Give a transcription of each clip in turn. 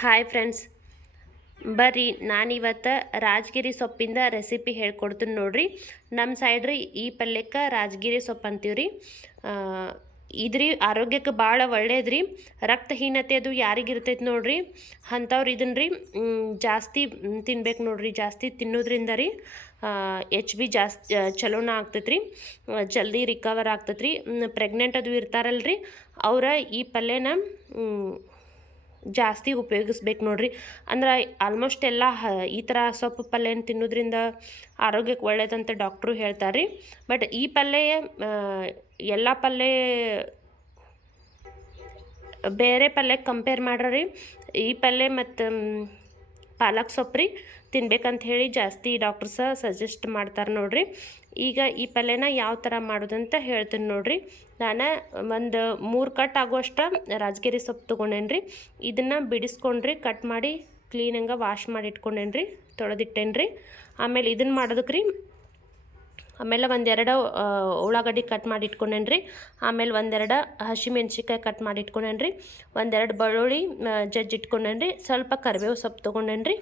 Hi friends, ಬರ್ರಿ ನಾನಿವತ್ತು ರಾಜಗಿರಿ ಸೊಪ್ಪಿಂದ ರೆಸಿಪಿ ಹೇಳ್ಕೊಡ್ತೀನಿ ನೋಡ್ರಿ. ನಮ್ಮ ಸೈಡ್ ರೀ ಈ ಪಲ್ಯಕ್ಕೆ ರಾಜಗಿರಿ ಸೊಪ್ಪು ಅಂತೀವ್ರಿ. ಇದ್ರಿ ಆರೋಗ್ಯಕ್ಕೆ ಭಾಳ ಒಳ್ಳೇದ್ರಿ. ರಕ್ತಹೀನತೆ ಅದು ಯಾರಿಗಿರ್ತೈತೆ ನೋಡ್ರಿ ಅಂಥವ್ರು ಇದನ್ನ ರೀ ಜಾಸ್ತಿ ತಿನ್ಬೇಕು ನೋಡ್ರಿ. ಜಾಸ್ತಿ ತಿನ್ನೋದ್ರಿಂದ ರೀ HB ಜಾಸ್ತಿ ಚಲೋನ ಆಗ್ತೈತೆ ರೀ, ಜಲ್ದಿ ರಿಕವರ್ ಆಗ್ತೈತೆ ರೀ. ಪ್ರೆಗ್ನೆಂಟ್ ಅದು ಇರ್ತಾರಲ್ರಿ ಅವರ ಈ ಪಲ್ಯನ ಜಾಸ್ತಿ ಉಪಯೋಗಿಸ್ಬೇಕು ನೋಡ್ರಿ. ಅಂದ್ರೆ ಆಲ್ಮೋಸ್ಟ್ ಎಲ್ಲ ಈ ಥರ ಸೊಪ್ಪು ಪಲ್ಯನ ತಿನ್ನೋದ್ರಿಂದ ಆರೋಗ್ಯಕ್ಕೆ ಒಳ್ಳೇದಂತ ಡಾಕ್ಟ್ರು ಹೇಳ್ತಾರೆ ರೀ. ಬಟ್ ಈ ಪಲ್ಯ ಎಲ್ಲ ಪಲ್ಯ ಬೇರೆ ಪಲ್ಯಕ್ಕೆ ಕಂಪೇರ್ ಮಾಡ್ರಿ ಈ ಪಲ್ಯ ಮತ್ತು ಪಾಲಕ್ ಸೊಪ್ಪು ರೀ ತಿನ್ಬೇಕಂತ ಹೇಳಿ ಜಾಸ್ತಿ ಡಾಕ್ಟರ್ಸ ಸಜೆಸ್ಟ್ ಮಾಡ್ತಾರೆ ನೋಡ್ರಿ. ಈಗ ಈ ಪಲ್ಯನ ಯಾವ ಥರ ಮಾಡೋದಂತ ಹೇಳ್ತೀನಿ ನೋಡ್ರಿ. ನಾನು ಒಂದು 3 ಕಟ್ ಆಗುವಷ್ಟು ರಾಜಗಿರಿ ಸೊಪ್ಪು ತೊಗೊಂಡೇನಿ ರೀ. ಇದನ್ನು ಬಿಡಿಸ್ಕೊಂಡ್ರಿ, ಕಟ್ ಮಾಡಿ ಕ್ಲೀನಂಗೆ ವಾಶ್ ಮಾಡಿ ಇಟ್ಕೊಂಡೇನಿ ರೀ, ತೊಳೆದಿಟ್ಟೇನಿ ರೀ. ಆಮೇಲೆ ಇದನ್ನು ಮಾಡೋದಕ್ಕೆ ರೀ ಆಮೇಲೆ 1-2 ಉಳ್ಳಾಗಡ್ಡಿ ಕಟ್ ಮಾಡಿ ಇಟ್ಕೊಂಡೇನಿ ರೀ. ಆಮೇಲೆ 1-2 ಹಸಿಮೆಣ್ಸಿಕಾಯಿ ಕಟ್ ಮಾಡಿ ಇಟ್ಕೊಂಡೇನಿ ರೀ. 1-2 ಬೆಳ್ಳುಳ್ಳಿ ಜಜ್ಜಿ ಇಟ್ಕೊಂಡೇನಿ ರೀ. ಸ್ವಲ್ಪ ಕರಿಬೇವು ಸೊಪ್ಪು ತೊಗೊಂಡೇನಿ ರೀ.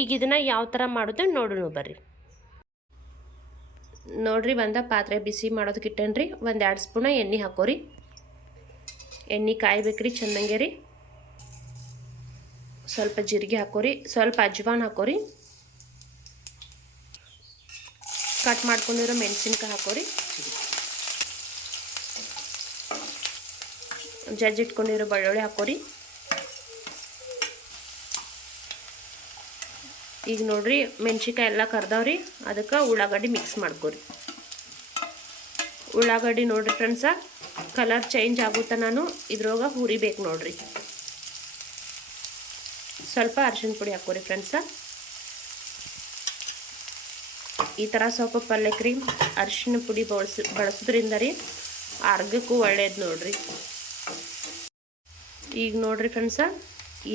ಈಗ ಇದನ್ನು ಯಾವ ಥರ ಮಾಡೋದು ನೋಡೋಣ ಬರ್ರಿ. ನೋಡ್ರಿ, ಒಂದು ಪಾತ್ರೆ ಬಿಸಿ ಮಾಡೋದಕ್ಕೆ ಇಟ್ಟೇನಿ ರೀ. 1-2 ಸ್ಪೂನ ಎಣ್ಣೆ ಹಾಕೋರಿ. ಎಣ್ಣೆ ಕಾಯ್ಬೇಕ್ರಿ ಚೆನ್ನಾಗೆ ರೀ. ಸ್ವಲ್ಪ ಜೀರಿಗೆ ಹಾಕೋರಿ, ಸ್ವಲ್ಪ ಅಜ್ವಾನ್ ಹಾಕೋರಿ, ಕಟ್ ಮಾಡ್ಕೊಂಡಿರೋ ಮೆಣಸಿನ್ಕಾಯಿ ಹಾಕೋರಿ, ಜಜ್ಜಿ ಇಟ್ಕೊಂಡಿರೋ ಬೆಳ್ಳುಳ್ಳಿ ಹಾಕೋರಿ. ಈಗ ನೋಡ್ರಿ ಮೆಣಸಿನ್ಕಾಯಿ ಎಲ್ಲ ಕರ್ದವ್ರಿ. ಅದಕ್ಕೆ ಉಳ್ಳಾಗಡ್ಡಿ ಮಿಕ್ಸ್ ಮಾಡ್ಕೋರಿ. ಉಳ್ಳಾಗಡ್ಡಿ ನೋಡ್ರಿ ಫ್ರೆಂಡ್ಸ ಕಲರ್ ಚೇಂಜ್ ಆಗುತ್ತಾ ನಾನು ಇದ್ರೊಳಗೆ ಹುರಿಬೇಕು ನೋಡ್ರಿ. ಸ್ವಲ್ಪ ಅರಿಶಿನ ಪುಡಿ ಹಾಕೋರಿ ಫ್ರೆಂಡ್ಸ. ಈ ಥರ ಸೊಪ್ಪು ಪಲ್ಯಕ್ಕೆ ರೀ ಅರಿಶಿನ ಪುಡಿ ಬಳಸೋದ್ರಿಂದ ರೀ ಆರೋಗ್ಯಕ್ಕೂ ಒಳ್ಳೇದು ನೋಡ್ರಿ. ಈಗ ನೋಡ್ರಿ ಫ್ರೆಂಡ್ಸ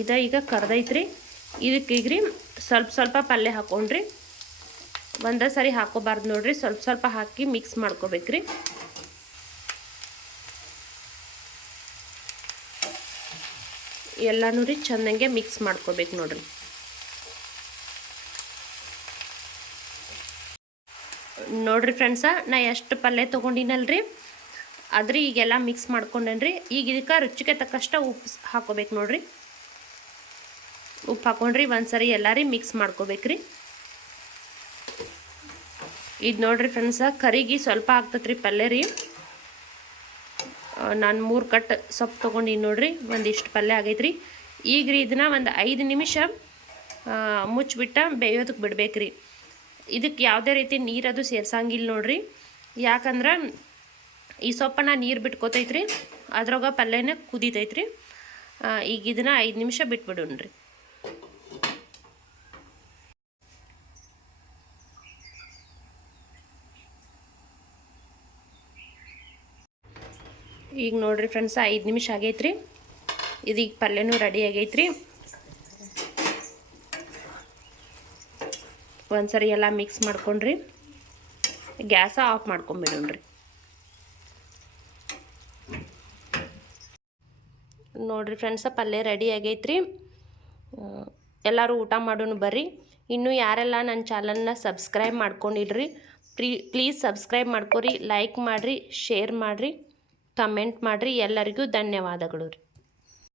ಈಗ ಕರ್ದೈತ್ರಿ. ಇದಕ್ಕೆ ಈಗ ರೀ ಸ್ವಲ್ಪ ಪಲ್ಯ ಹಾಕೊಂಡ್ರಿ. ಒಂದೇ ಸರಿ ಹಾಕೋಬಾರ್ದು ನೋಡ್ರಿ, ಸ್ವಲ್ಪ ಹಾಕಿ ಮಿಕ್ಸ್ ಮಾಡ್ಕೋಬೇಕ್ರಿ. ಎಲ್ಲನೂ ರೀ ಚೆನ್ನಾಗೆ ಮಿಕ್ಸ್ ಮಾಡ್ಕೋಬೇಕು ನೋಡ್ರಿ. ನೋಡ್ರಿ ಫ್ರೆಂಡ್ಸ ನಾ ಎಷ್ಟು ಪಲ್ಯ ತೊಗೊಂಡಿನಲ್ರಿ ಅದ್ರಿ ಈಗೆಲ್ಲ ಮಿಕ್ಸ್ ಮಾಡ್ಕೊಂಡೇನ್ರಿ. ಈಗ ಇದಕ್ಕೆ ರುಚಿಗೆ ತಕ್ಕಷ್ಟ ಉಪ್ಪು ಹಾಕೋಬೇಕು ನೋಡ್ರಿ. ಉಪ್ಪು ಹಾಕೊಂಡ್ರಿ ಒಂದ್ಸರಿ ಎಲ್ಲಾರಿ ಮಿಕ್ಸ್ ಮಾಡ್ಕೋಬೇಕ್ರಿ. ಇದು ನೋಡ್ರಿ ಫ್ರೆಂಡ್ಸ ಕರಿಗೆ ಸ್ವಲ್ಪ ಆಗ್ತತ್ರಿ ಪಲ್ಯ ರೀ. ನಾನು 3 ಕಟ್ ಸೊಪ್ಪು ತೊಗೊಂಡಿನಿ ನೋಡ್ರಿ. ಒಂದಿಷ್ಟು ಪಲ್ಯ ಆಗೈತ್ರಿ. ಈಗ ರೀ ಇದನ್ನ ಒಂದು 5 ನಿಮಿಷ ಮುಚ್ಚಿಬಿಟ್ಟು ಬೇಯೋದಕ್ಕೆ ಬಿಡ್ಬೇಕ್ರಿ. ಇದಕ್ಕೆ ಯಾವುದೇ ರೀತಿ ನೀರದು ಸೇರ್ಸಂಗಿಲ್ಲ ನೋಡ್ರಿ. ಯಾಕಂದ್ರೆ ಈ ಸೊಪ್ಪನ್ನ ನೀರು ಬಿಟ್ಕೋತೈತ್ರಿ, ಅದ್ರಾಗ ಪಲ್ಯನ ಕುದೀತೈತ್ರಿ. ಈಗ ಇದನ್ನ 5 ನಿಮಿಷ ಬಿಟ್ಬಿಡೋಣ್ರಿ. ಈಗ ನೋಡ್ರಿ ಫ್ರೆಂಡ್ಸ್ 5 ನಿಮಿಷ ಆಗೈತ್ರಿ. ಇದೀಗ ಪಲ್ಯನೂ ರೆಡಿ ಆಗೈತ್ರಿ. ಒಂದ್ಸರಿ ಎಲ್ಲ ಮಿಕ್ಸ್ ಮಾಡ್ಕೊಂಡ್ರಿ ಗ್ಯಾಸ ಆಫ್ ಮಾಡ್ಕೊಂಬಿಡೋಣ್ರಿ. ನೋಡ್ರಿ ಫ್ರೆಂಡ್ಸ ಪಲ್ಯ ರೆಡಿ ಆಗೈತ್ರಿ. ಎಲ್ಲರೂ ಊಟ ಮಾಡೋಣ ಬರ್ರಿ. ಇನ್ನೂ ಯಾರೆಲ್ಲ ನನ್ನ ಚಾನಲ್ನ ಸಬ್ಸ್ಕ್ರೈಬ್ ಮಾಡ್ಕೊಂಡಿಡ್ರಿ ಪ್ಲೀಸ್ ಸಬ್ಸ್ಕ್ರೈಬ್ ಮಾಡ್ಕೊರಿ, ಲೈಕ್ ಮಾಡಿರಿ, ಶೇರ್ ಮಾಡಿರಿ, ಕಮೆಂಟ್ ಮಾಡಿರಿ. ಎಲ್ಲರಿಗೂ ಧನ್ಯವಾದಗಳು ರೀ.